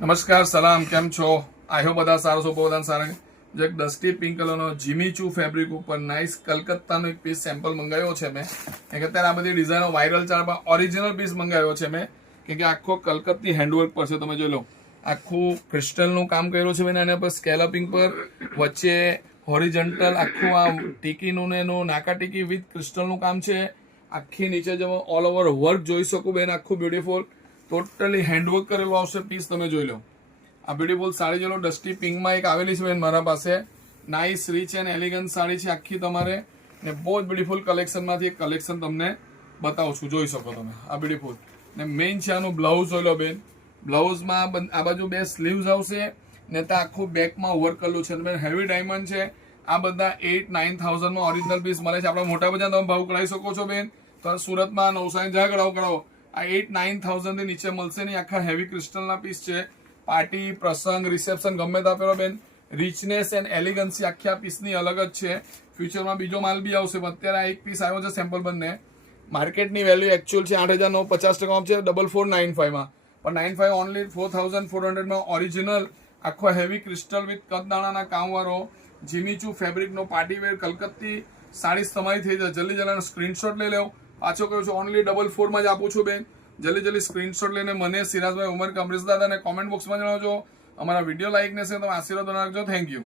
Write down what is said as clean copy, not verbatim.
નમસ્કાર સલામ, કેમ છો? આઈ હોપ બધા સારા છો, બધા સારા. જો એક ડસ્ટી પિંક કલરનો જીમીચુ ફેબ્રિક ઉપર નાઇસ કલકત્તાનો એક પીસ સેમ્પલ મંગાવ્યો છે મેં. કે અત્યારે આ બધી ડિઝાઇનો વાયરલ ચાલે, પણ ઓરિજિનલ પીસ મંગાવ્યો છે મેં. કે આખો કલકત્તી હેન્ડવર્ક પર છે. તમે જોઈ લો, આખું ક્રિસ્ટલનું કામ કર્યું છે મેં એના પર, સ્કેલપિંગ પર, વચ્ચે હોરિઝોન્ટલ આખું આ ટીકીનું ને એનું નાકા ટીકી વિથ ક્રિસ્ટલનું કામ છે. આખી નીચે જો ઓલ ઓવર વર્ક જોઈ શકું બેન, આખું બ્યુટીફુલ ટોટલી હેન્ડવર્ક કરેલું આવશે પીસ. તમે જોઈ લો, આ બ્યુટીફુલ સાડી જોઈ લો, ડસ્ટી પિંકમાં એક આવેલી છે બેન મારા પાસે. Nice rich and elegant sari છે આખી તમારે, ને બહુ જ બ્યુટીફુલ કલેક્શનમાંથી એક કલેક્શન તમને બતાવું છું. જોઈ શકો તમે આ બ્યુટીફુલ. ને મેઇન છે આનું બ્લાઉઝ જોઈ લો બેન. બ્લાઉઝમાં આ બાજુ બે સ્લીવ્સ આવશે ને ત્યાં આખું બેકમાં વર્ક કરેલું છે બેન. હેવી ડાયમંડ છે. આ બધા 8-9,000 માં ઓરિજિનલ પીસ મળે છે. આપણા મોટા બજાર તમે ભાવ કરાવી શકો છો બેન. તો સુરતમાં નવસારી જ્યાં કરાવો આ 8-9,000 થી નીચે મળશે નહીં. આખા હેવી ક્રિસ્ટલના પીસ છે. પાર્ટી, પ્રસંગ, રિસેપ્શન ગમે ત્યાં પહેરો બેન. રિચનેસ એન્ડ એલિગન્સી આખી આ પીસની અલગ જ છે. ફ્યુચરમાં બીજો માલ બી આવશે, પણ અત્યારે આ એક પીસ આવ્યો છે સેમ્પલ બંને. માર્કેટની વેલ્યુ એકચ્યુઅલ છે 8,950 ઓફ છે 4495 માં, પણ 95 ઓનલી 4,400 માં ઓરિજિનલ આખો હેવી ક્રિસ્ટલ વિથ કદદાણાના કામવાળો જીમીચુ ફેબ્રિકનો પાર્ટીવેર કલકત્તી સાડી તમારી થઈ જાય. જલ્દી જલ્દી સ્ક્રીનશોટ લઈ લેવો. પાછો કહું છું, ઓનલી 444 માં જ આપું છું બેન. જલ્દી સ્ક્રીનશોટ લઈને મને સિરાજભાઈ, ઉમર, કમરેશ દાદા ને કોમેન્ટ બોક્સમાં જણાવજો. અમારા વિડીયો લાઈક ને છે તો આશીર્વાદ રાખજો. Thank you.